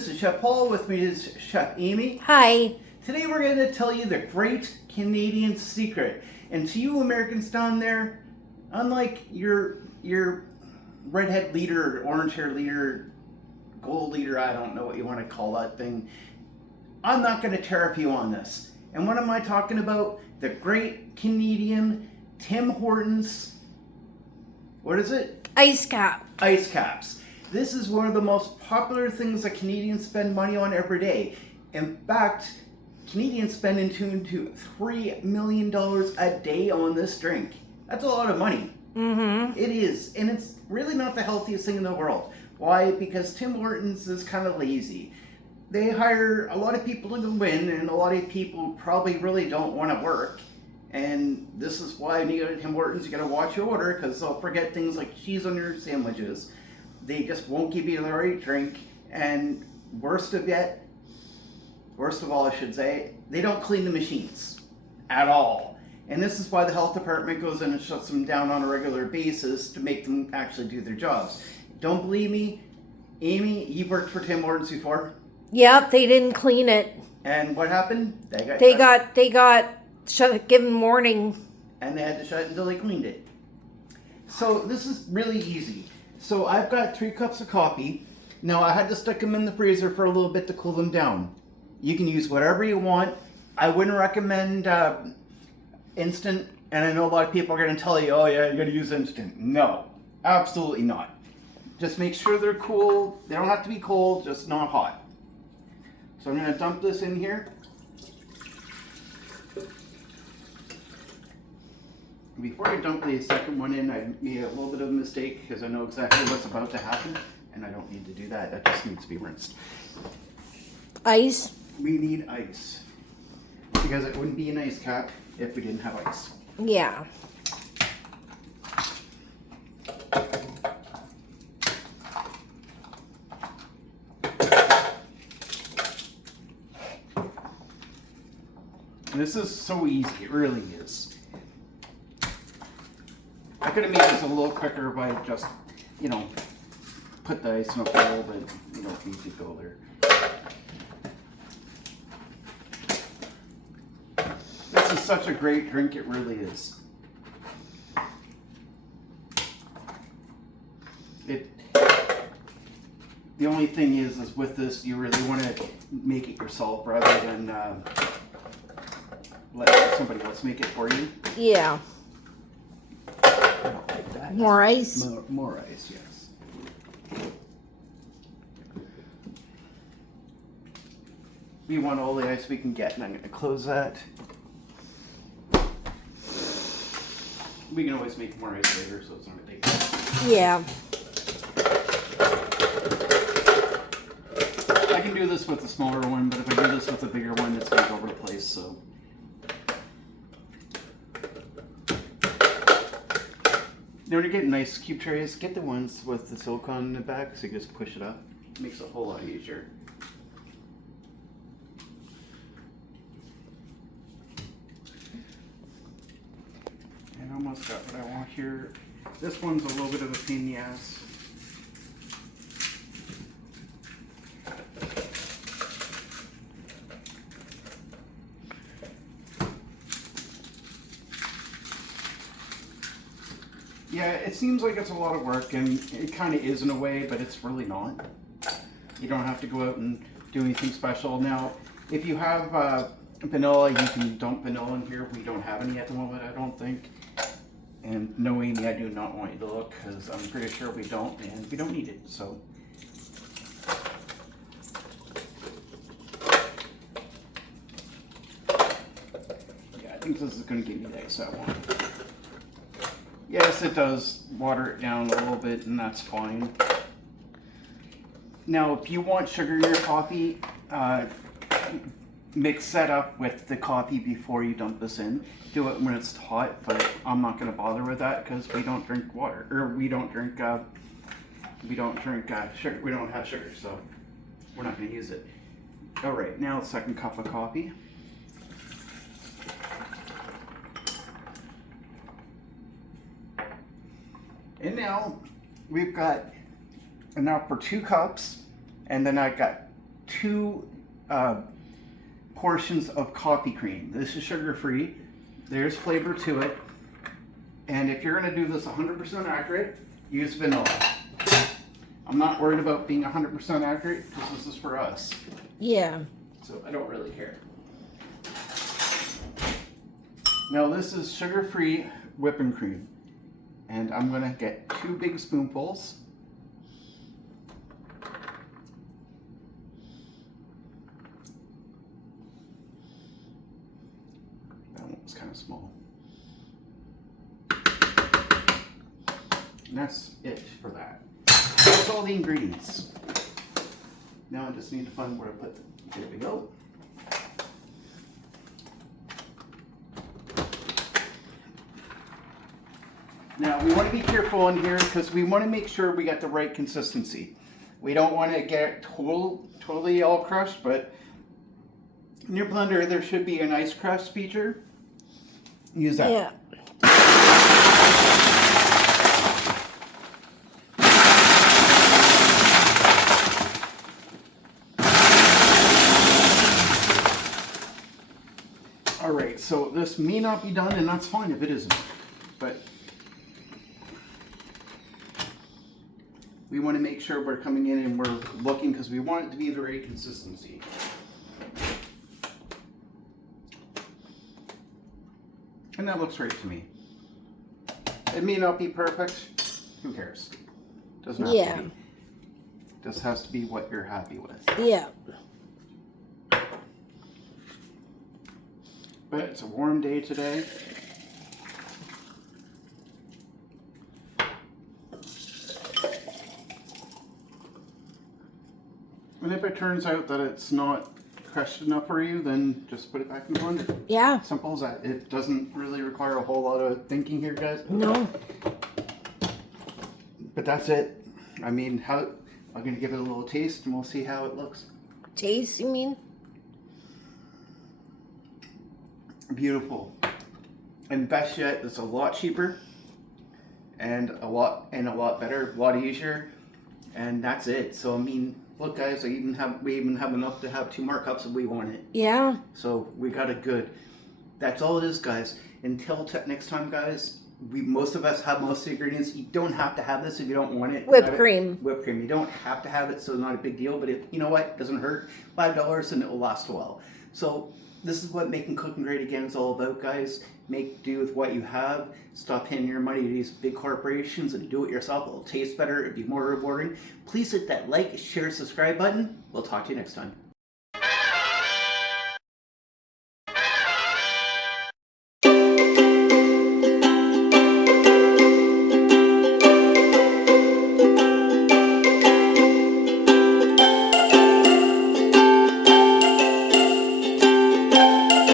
this is Chef Paul. With me is Chef Amy. Hi. Today we're going to tell you the great Canadian secret. And to you Americans down there, unlike your redhead leader, orange hair leader, gold leader, I don't know what you want to call that thing, I'm not going to tear up you on this. And what am I talking about? The great Canadian Tim Hortons, what is it? Ice cap. Ice caps. This is one of the most popular things that Canadians spend money on every day. In fact, Canadians spend into $3 million a day on this drink. That's a lot of money. Mm-hmm. It is. And it's really not the healthiest thing in the world. Why? Because Tim Hortons is kind of lazy. They hire a lot of people to go in, and a lot of people probably really don't want to work. And this is why when you go to Tim Hortons, you got to watch your order, because they'll forget things like cheese on your sandwiches. They just won't give you the right drink. And worst of all, I should say, they don't clean the machines at all. And this is why the health department goes in and shuts them down on a regular basis to make them actually do their jobs. Don't believe me? Amy, you've worked for Tim Hortons before? Yep, they didn't clean it. And what happened? They got shut, given warning. And they had to shut it until they cleaned it. So this is really easy. So I've got 3 cups of coffee. Now I had to stick them in the freezer for a little bit to cool them down. You can use whatever you want. I wouldn't recommend instant. And I know a lot of people are going to tell you, oh yeah, you got to use instant. No, absolutely not. Just make sure they're cool. They don't have to be cold, just not hot. So I'm going to dump this in here. Before I dump the second one in, I made a little bit of a mistake because I know exactly what's about to happen, and I don't need to do that. That just needs to be rinsed. Ice? We need ice because it wouldn't be an ice cap if we didn't have ice. Yeah. This is so easy, it really is. I could have made this a little quicker by just, put the ice in a bowl, but you don't need to go there. This is such a great drink, it really is. The only thing is with this, you really want to make it yourself rather than let somebody else make it for you. Yeah. I don't like that. More ice? More ice, yes. We want all the ice we can get, and I'm going to close that. We can always make more ice later, so it's not a big deal. Yeah. I can do this with the smaller one, but if I do this with the bigger one, it's going to go over the place, so. Now when you're getting nice cube trays, get the ones with the silicone in the back, so you just push it up. It makes it a whole lot easier. I almost got what I want here. This one's a little bit of a pain in the ass. Yeah, it seems like it's a lot of work, and it kind of is in a way, but it's really not. You don't have to go out and do anything special. Now, if you have vanilla, you can dump vanilla in here. We don't have any at the moment, I don't think. And no, Amy, I do not want you to look, because I'm pretty sure we don't, and we don't need it, so. Yeah, I think this is going to give me the ice I want. Yes, it does water it down a little bit, and that's fine. Now, if you want sugar in your coffee, mix that up with the coffee before you dump this in. Do it when it's hot, but I'm not going to bother with that because we don't drink water, or we don't drink sugar. We don't have sugar, so we're not going to use it. All right, now the second cup of coffee. And now we've got enough for 2 cups, and then I got 2 portions of coffee cream. This is sugar-free. There's flavor to it. And if you're going to do this 100% accurate, use vanilla. I'm not worried about being 100% accurate because this is for us. Yeah. So I don't really care. Now this is sugar-free whipping cream. And I'm going to get 2 big spoonfuls. That one was kind of small. And that's it for that. That's all the ingredients. Now I just need to find where to put them. Here we go. Now we want to be careful in here because we want to make sure we got the right consistency. We don't want to get totally all crushed, but in your blender there should be an ice crust feature. Use that. Yeah. All right, so this may not be done, and that's fine if it isn't, but we want to make sure we're coming in and we're looking because we want it to be the right consistency. And that looks right to me. It may not be perfect. Who cares? Doesn't have to be. Just has to be what you're happy with. Yeah. But it's a warm day today. And if it turns out that it's not crushed enough for you, then just put it back in the blender. Yeah. Simple as that. It doesn't really require a whole lot of thinking here, guys. No. But that's it. I mean, I'm going to give it a little taste and we'll see how it looks. Taste, you mean? Beautiful. And best yet, it's a lot cheaper and a lot better, a lot easier. And that's it. So I mean, look guys, we even have enough to have 2 more cups if we want it. Yeah. So we got it good. That's all it is, guys. Until next time, guys. Most of us have most of the ingredients. You don't have to have this if you don't want it. Whipped cream. Whipped cream. You don't have to have it, so it's not a big deal. But if you know what, it doesn't hurt. $5 and it will last a while. So this is what making cooking great again is all about, guys. Make do with what you have. Stop handing your money to these big corporations and do it yourself. It'll taste better. It'll be more rewarding. Please hit that like, share, subscribe button. We'll talk to you next time.